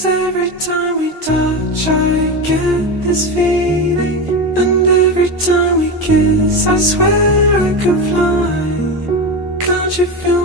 'Cause every time we touch I get this feeling, and every time we kiss I swear I could fly. Can't you feel